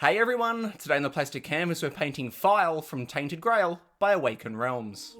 Hey everyone! Today on the plastic canvas we're painting Fyul from Tainted Grail by Awaken Realms.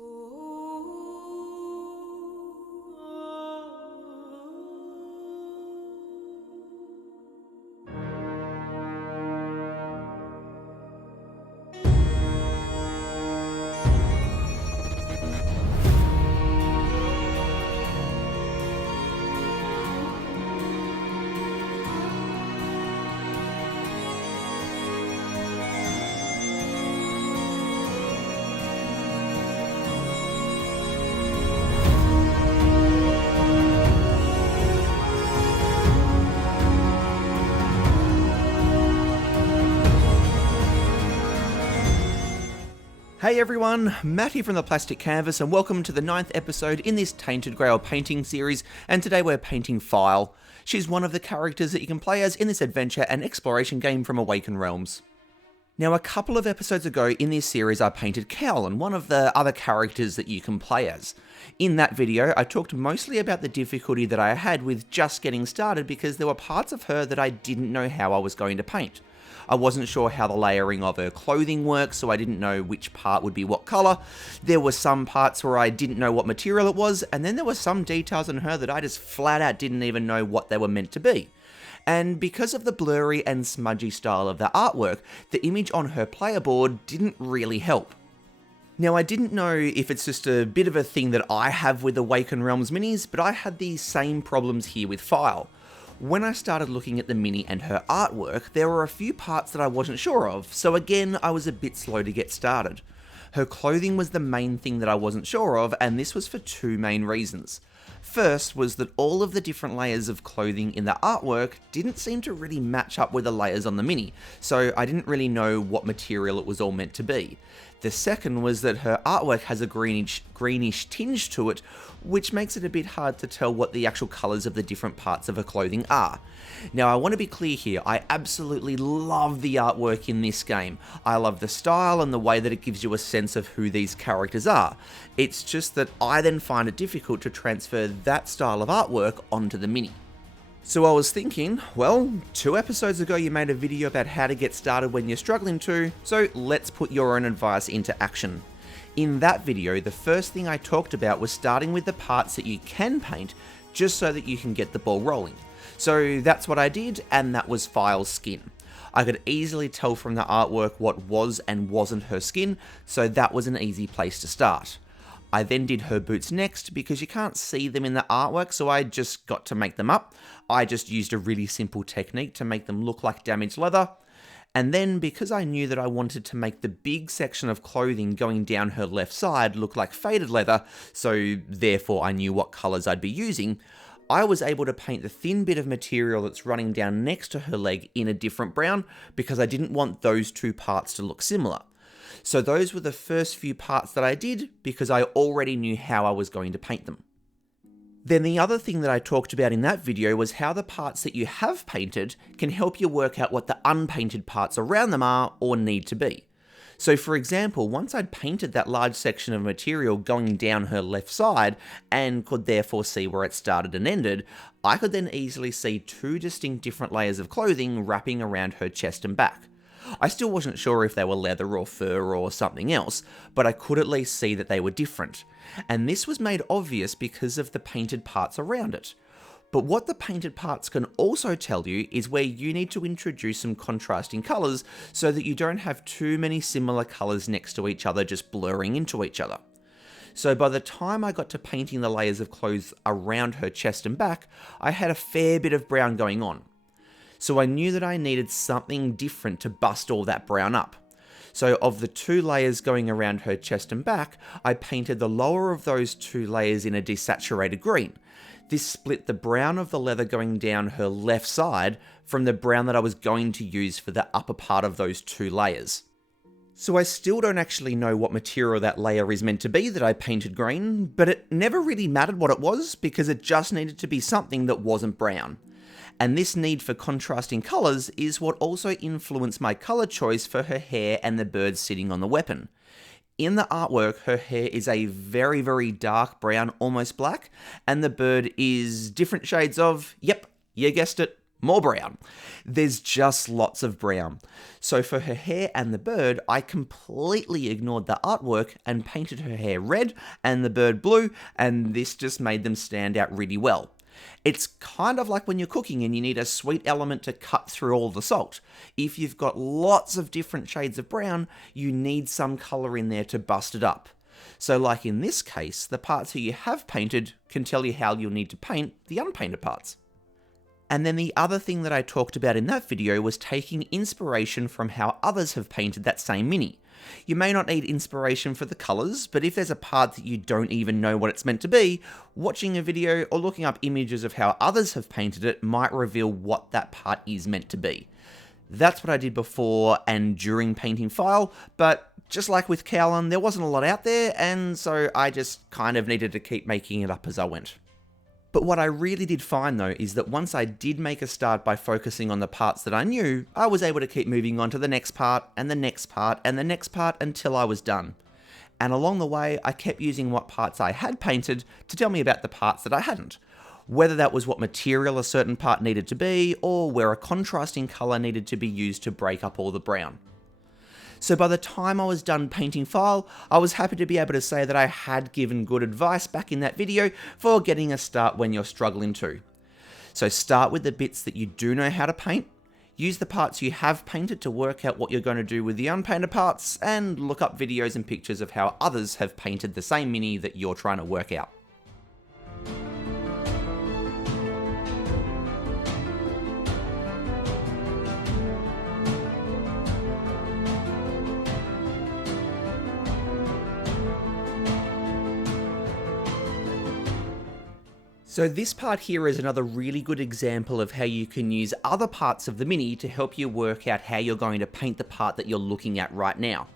Hey everyone, Matt here from the Plastic Canvas and welcome to the 9th episode in this Tainted Grail painting series, and today we're painting Fyul. She's one of the characters that you can play as in this adventure and exploration game from Awaken Realms. Now, a couple of episodes ago in this series I painted Fyul, one of the other characters that you can play as. In that video I talked mostly about the difficulty that I had with just getting started because there were parts of her that I didn't know how I was going to paint. I wasn't sure how the layering of her clothing works, so I didn't know which part would be what colour. There were some parts where I didn't know what material it was, and then there were some details on her that I just flat out didn't even know what they were meant to be. And because of the blurry and smudgy style of the artwork, the image on her player board didn't really help. Now, I didn't know if it's just a bit of a thing that I have with Awaken Realms minis, but I had these same problems here with Fyul. When I started looking at the mini and her artwork, there were a few parts that I wasn't sure of, so again, I was a bit slow to get started. Her clothing was the main thing that I wasn't sure of, and this was for two main reasons. First was that all of the different layers of clothing in the artwork didn't seem to really match up with the layers on the mini, so I didn't really know what material it was all meant to be. The second was that her artwork has a greenish tinge to it, which makes it a bit hard to tell what the actual colours of the different parts of her clothing are. Now, I want to be clear here, I absolutely love the artwork in this game. I love the style and the way that it gives you a sense of who these characters are. It's just that I then find it difficult to transfer that style of artwork onto the mini. So I was thinking, well, 2 episodes ago you made a video about how to get started when you're struggling to, so let's put your own advice into action. In that video, the first thing I talked about was starting with the parts that you can paint, just so that you can get the ball rolling. So that's what I did, and that was Fyul's skin. I could easily tell from the artwork what was and wasn't her skin, so that was an easy place to start. I then did her boots next because you can't see them in the artwork, so I just got to make them up. I just used a really simple technique to make them look like damaged leather. And then, because I knew that I wanted to make the big section of clothing going down her left side look like faded leather, so therefore I knew what colours I'd be using, I was able to paint the thin bit of material that's running down next to her leg in a different brown because I didn't want those two parts to look similar. So those were the first few parts that I did because I already knew how I was going to paint them. Then the other thing that I talked about in that video was how the parts that you have painted can help you work out what the unpainted parts around them are or need to be. So for example, once I'd painted that large section of material going down her left side and could therefore see where it started and ended, I could then easily see 2 distinct different layers of clothing wrapping around her chest and back. I still wasn't sure if they were leather or fur or something else, but I could at least see that they were different. And this was made obvious because of the painted parts around it. But what the painted parts can also tell you is where you need to introduce some contrasting colours so that you don't have too many similar colours next to each other just blurring into each other. So by the time I got to painting the layers of clothes around her chest and back, I had a fair bit of brown going on. So I knew that I needed something different to bust all that brown up. So of the 2 layers going around her chest and back, I painted the lower of those 2 layers in a desaturated green. This split the brown of the leather going down her left side from the brown that I was going to use for the upper part of those 2 layers. So I still don't actually know what material that layer is meant to be that I painted green, but it never really mattered what it was because it just needed to be something that wasn't brown. And this need for contrasting colours is what also influenced my colour choice for her hair and the bird sitting on the weapon. In the artwork, her hair is a very, very dark brown, almost black, and the bird is different shades of, yep, you guessed it, More brown. There's just lots of brown. So for her hair and the bird, I completely ignored the artwork and painted her hair red and the bird blue, and this just made them stand out really well. It's kind of like when you're cooking and you need a sweet element to cut through all the salt. If you've got lots of different shades of brown, you need some colour in there to bust it up. So like in this case, the parts that you have painted can tell you how you'll need to paint the unpainted parts. And then the other thing that I talked about in that video was taking inspiration from how others have painted that same mini. You may not need inspiration for the colours, but if there's a part that you don't even know what it's meant to be, watching a video or looking up images of how others have painted it might reveal what that part is meant to be. That's what I did before and during painting Fyul, but just like with Cowlin, there wasn't a lot out there, and so I just kind of needed to keep making it up as I went. But what I really did find though is that once I did make a start by focusing on the parts that I knew, I was able to keep moving on to the next part, and the next part, and the next part until I was done. And along the way, I kept using what parts I had painted to tell me about the parts that I hadn't. Whether that was what material a certain part needed to be, or where a contrasting colour needed to be used to break up all the brown. So by the time I was done painting Fyul, I was happy to be able to say that I had given good advice back in that video for getting a start when you're struggling too. So start with the bits that you do know how to paint, use the parts you have painted to work out what you're going to do with the unpainted parts, and look up videos and pictures of how others have painted the same mini that you're trying to work out. So this part here is another really good example of how you can use other parts of the mini to help you work out how you're going to paint the part that you're looking at right now.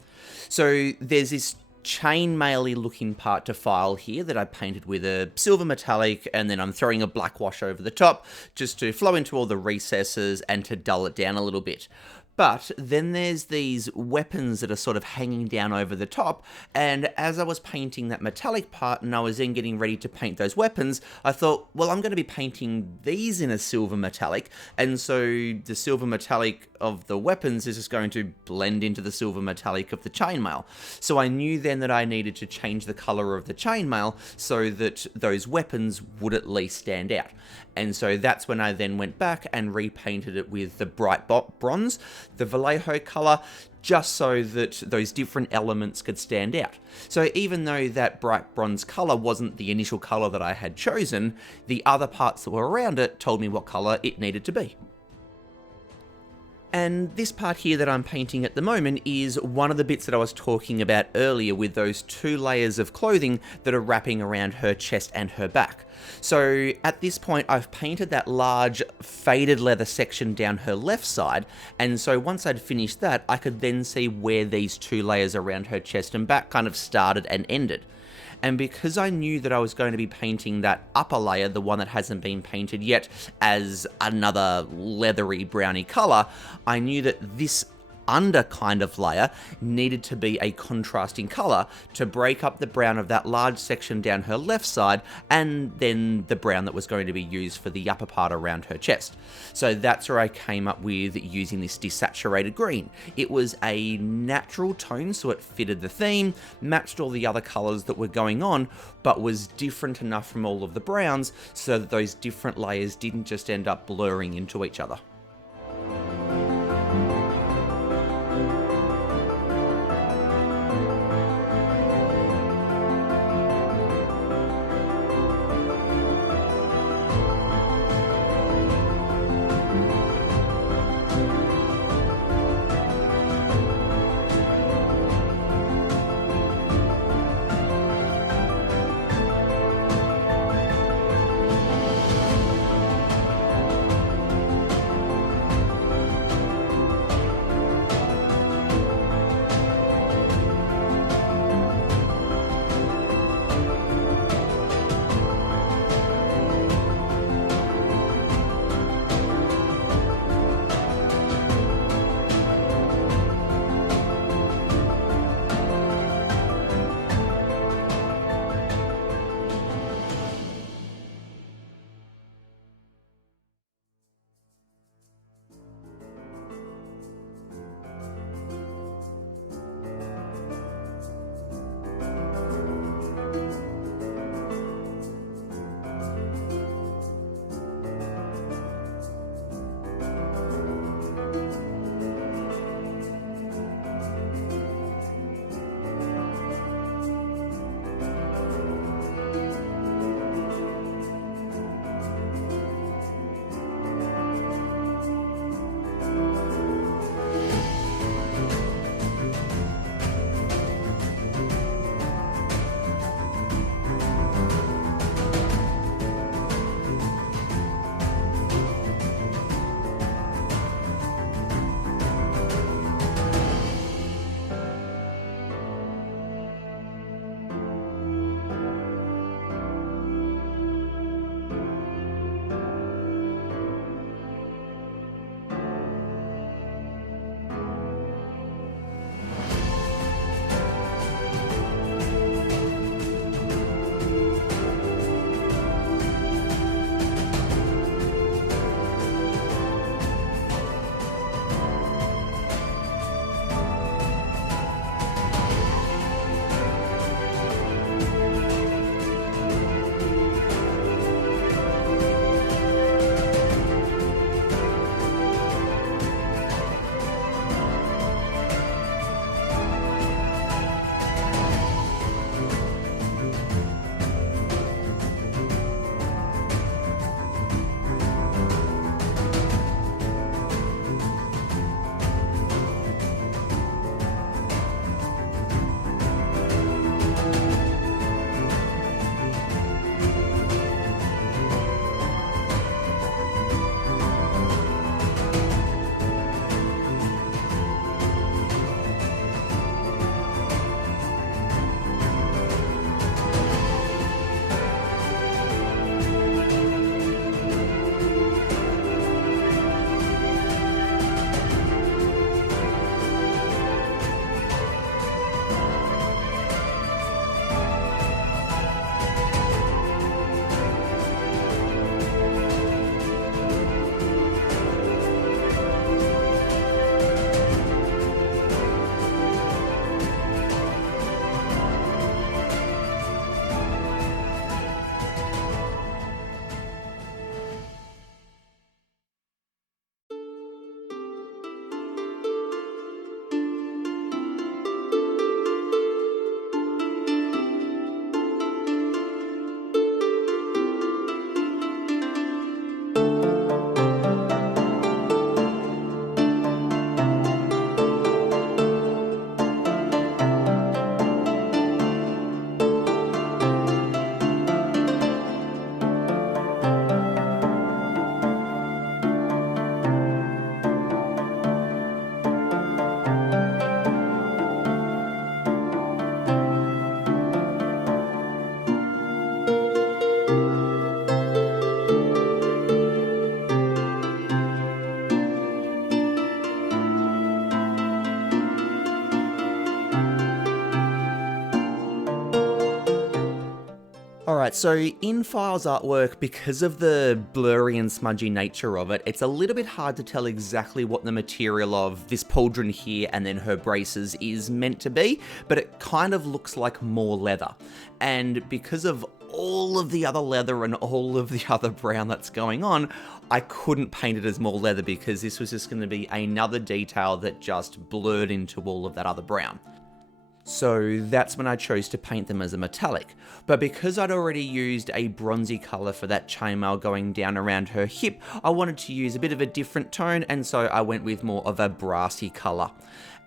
So there's this chainmail-y looking part to Fyul here that I painted with a silver metallic, and then I'm throwing a black wash over the top just to flow into all the recesses and to dull it down a little bit. But then there's these weapons that are sort of hanging down over the top, and as I was painting that metallic part and I was then getting ready to paint those weapons, I thought, well, I'm going to be painting these in a silver metallic, and so the silver metallic of the weapons is just going to blend into the silver metallic of the chainmail. So I knew then that I needed to change the colour of the chainmail so that those weapons would at least stand out. And so that's when I then went back and repainted it with the bright bronze, the Vallejo colour, just so that those different elements could stand out. So even though that bright bronze colour wasn't the initial colour that I had chosen, the other parts that were around it told me what colour it needed to be. And this part here that I'm painting at the moment is one of the bits that I was talking about earlier with those 2 layers of clothing that are wrapping around her chest and her back. So at this point I've painted that large faded leather section down her left side, and so once I'd finished that I could then see where these 2 layers around her chest and back kind of started and ended. And because I knew that I was going to be painting that upper layer, the one that hasn't been painted yet, as another leathery browny colour, I knew that this under kind of layer needed to be a contrasting colour to break up the brown of that large section down her left side, and then the brown that was going to be used for the upper part around her chest. So that's where I came up with using this desaturated green. It was a natural tone, so it fitted the theme, matched all the other colours that were going on, but was different enough from all of the browns so that those different layers didn't just end up blurring into each other. Alright, so in Fyul's artwork, because of the blurry and smudgy nature of it, it's a little bit hard to tell exactly what the material of this pauldron here and then her braces is meant to be, but it kind of looks like more leather. And because of all of the other leather and all of the other brown that's going on, I couldn't paint it as more leather because this was just going to be another detail that just blurred into all of that other brown. So that's when I chose to paint them as a metallic. But because I'd already used a bronzy colour for that chainmail going down around her hip, I wanted to use a bit of a different tone, and so I went with more of a brassy colour.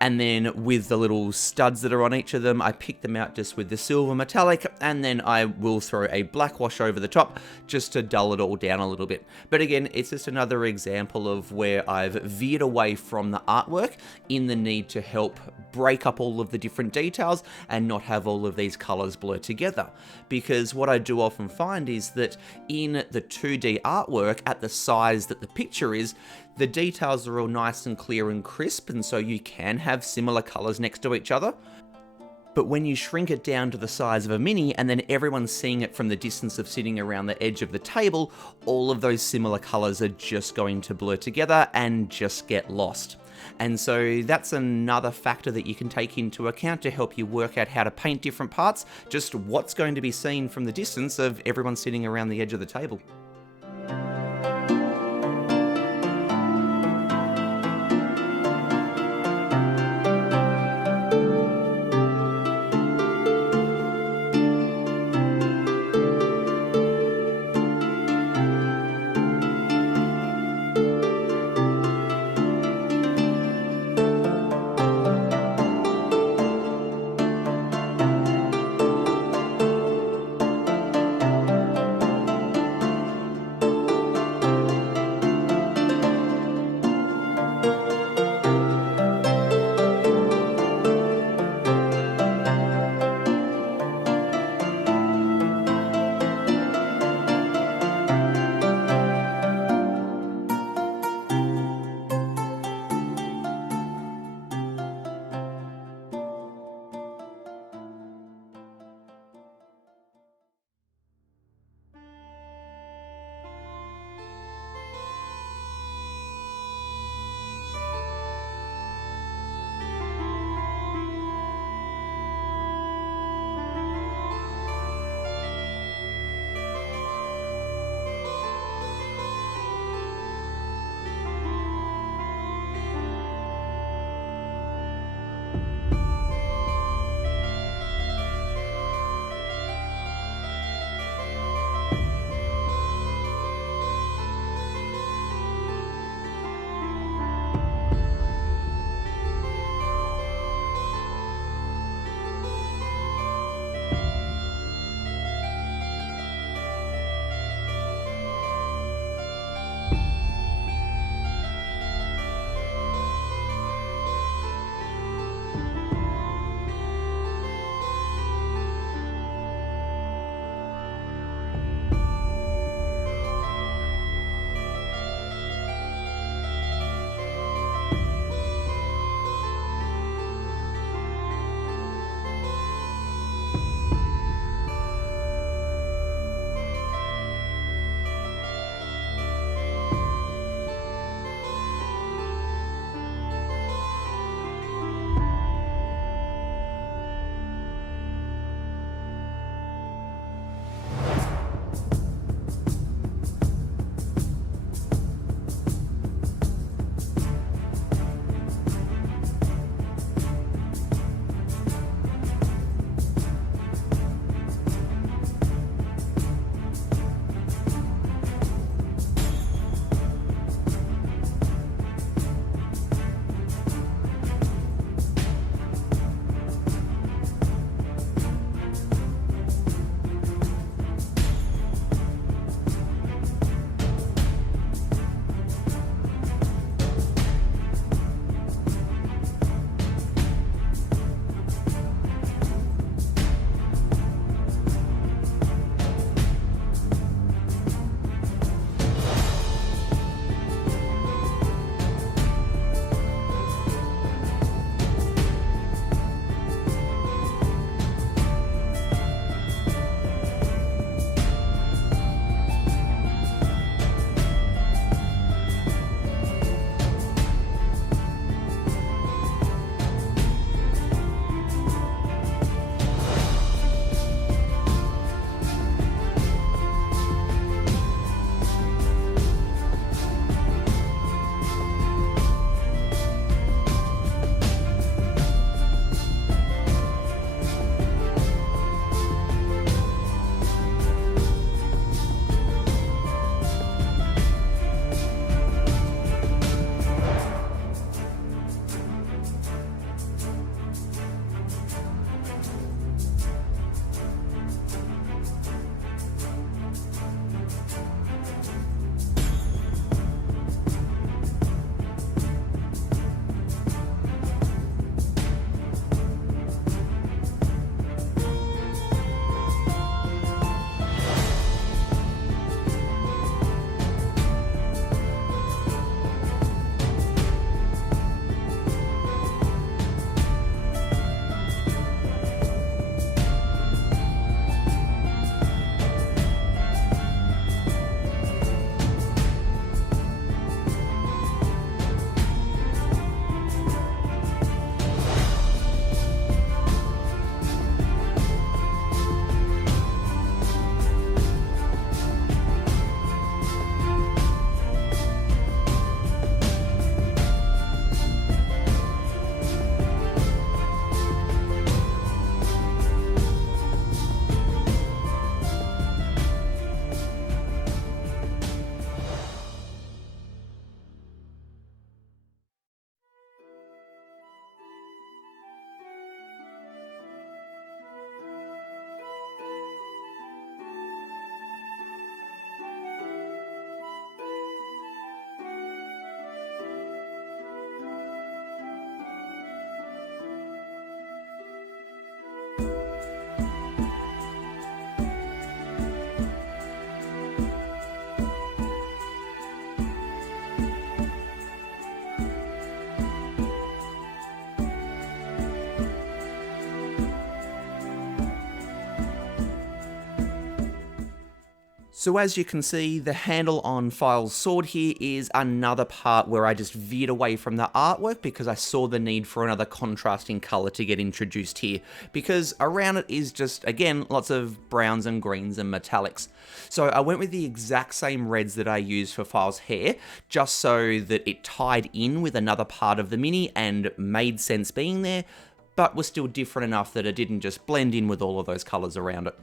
And then with the little studs that are on each of them, I picked them out just with the silver metallic, and then I will throw a black wash over the top just to dull it all down a little bit. But again, it's just another example of where I've veered away from the artwork in the need to help break up all of the different details and not have all of these colours blur together. Because what I do often find is that in the 2D artwork, at the size that the picture is, the details are all nice and clear and crisp, and so you can have similar colours next to each other. But when you shrink it down to the size of a mini and then everyone's seeing it from the distance of sitting around the edge of the table, all of those similar colours are just going to blur together and just get lost. And so that's another factor that you can take into account to help you work out how to paint different parts, just what's going to be seen from the distance of everyone sitting around the edge of the table. So as you can see, the handle on Fyul's sword here is another part where I just veered away from the artwork because I saw the need for another contrasting colour to get introduced here, because around it is just, again, lots of browns and greens and metallics. So I went with the exact same reds that I used for Fyul's hair, just so that it tied in with another part of the mini and made sense being there, but was still different enough that it didn't just blend in with all of those colours around it.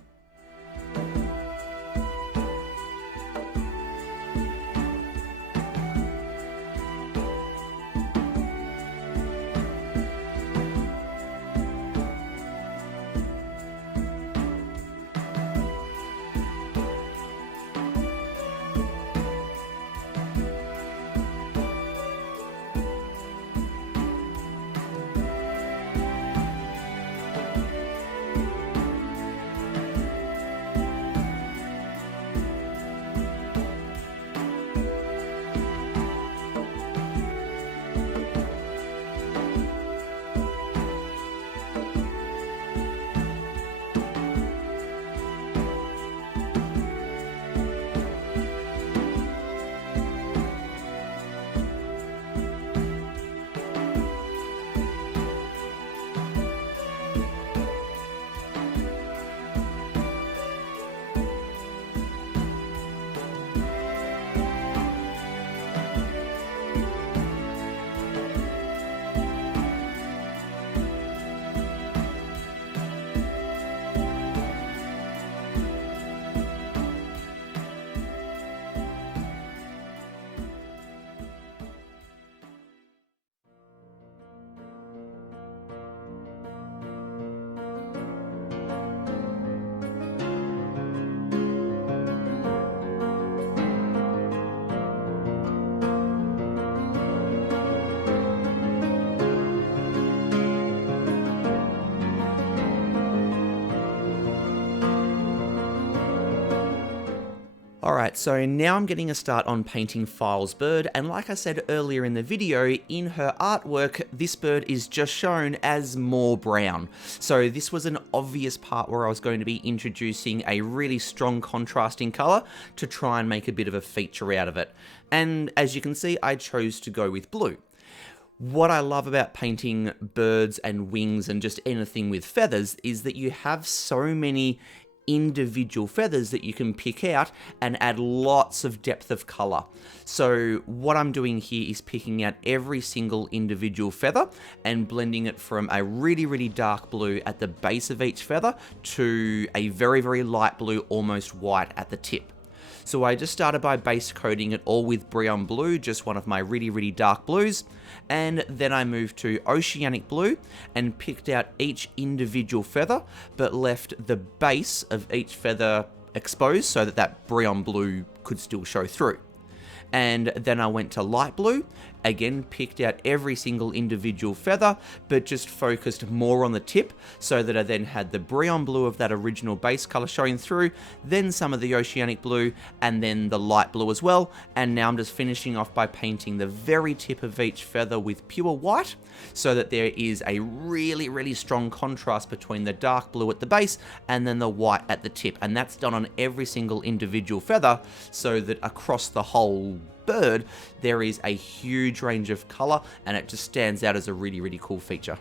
Alright, so now I'm getting a start on painting Fyul's bird, and like I said earlier in the video, in her artwork, this bird is just shown as more brown. So this was an obvious part where I was going to be introducing a really strong contrasting colour to try and make a bit of a feature out of it. And as you can see, I chose to go with blue. What I love about painting birds and wings and just anything with feathers is that you have so many individual feathers that you can pick out and add lots of depth of color. So what I'm doing here is picking out every single individual feather and blending it from a really, really dark blue at the base of each feather to a very, very light blue, almost white at the tip. So I just started by base coating it all with Brilliant Blue, just one of my really, really dark blues. And then I moved to Oceanic Blue and picked out each individual feather, but left the base of each feather exposed so that that Brilliant Blue could still show through. And then I went to Light Blue, again picked out every single individual feather, but just focused more on the tip, so that I then had the Brilliant Blue of that original base color showing through, then some of the Oceanic Blue, and then the Light Blue as well. And now I'm just finishing off by painting the very tip of each feather with pure white, so that there is a really, really strong contrast between the dark blue at the base and then the white at the tip. And that's done on every single individual feather, so that across the whole bird there is a huge range of color, and it just stands out as a really, really cool feature.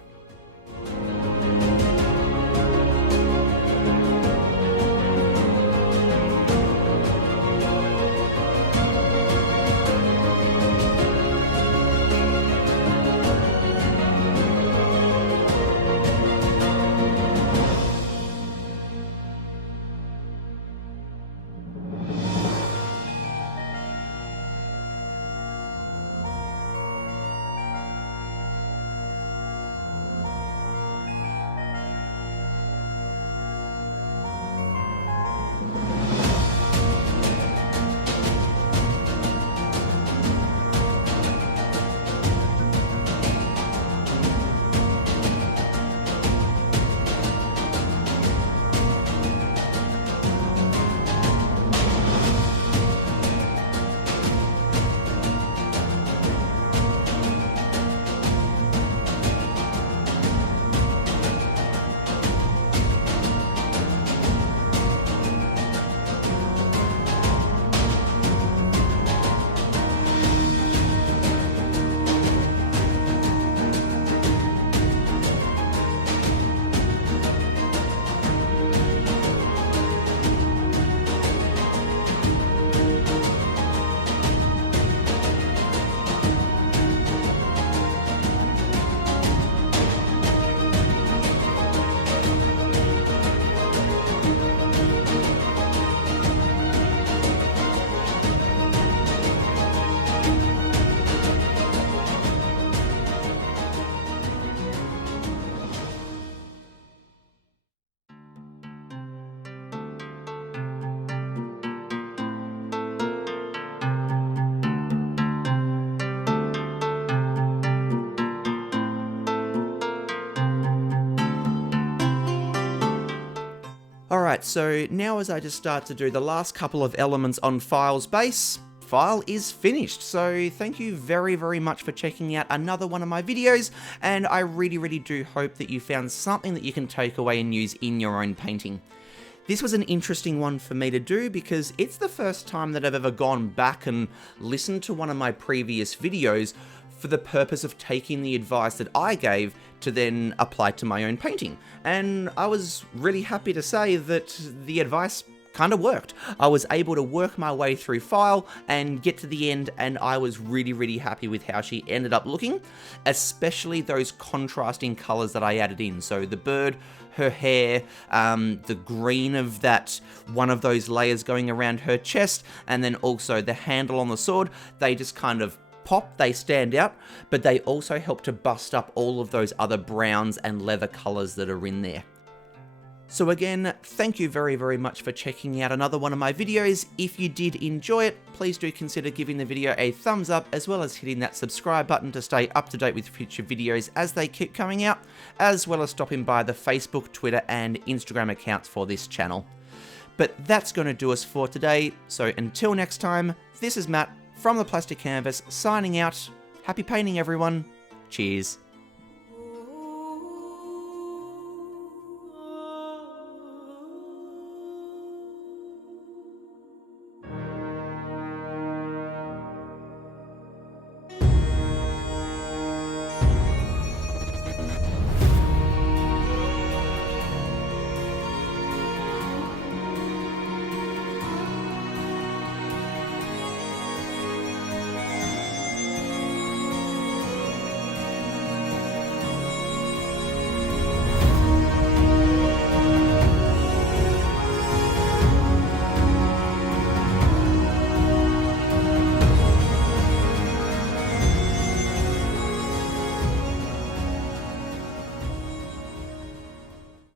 Alright, so now as I just start to do the last couple of elements on Fyul's base, Fyul is finished. So thank you very, very much for checking out another one of my videos, and I really do hope that you found something that you can take away and use in your own painting. This was an interesting one for me to do because it's the first time that I've ever gone back and listened to one of my previous videos for the purpose of taking the advice that I gave to then apply to my own painting. And I was really happy to say that the advice kind of worked. I was able to work my way through Fyul and get to the end, and I was really happy with how she ended up looking, especially those contrasting colors that I added in. So the bird, her hair, the green of that one of those layers going around her chest, and then also the handle on the sword, they just kind of pop, they stand out, but they also help to bust up all of those other browns and leather colors that are in there. So again, thank you very much for checking out another one of my videos. If you did enjoy it, please do consider giving the video a thumbs up, as well as hitting that subscribe button to stay up to date with future videos as they keep coming out, as well as stopping by the Facebook, Twitter and Instagram accounts for this channel. But that's going to do us for today, so until next time, this is Matt from the Plastic Canvas signing out. Happy painting everyone, cheers.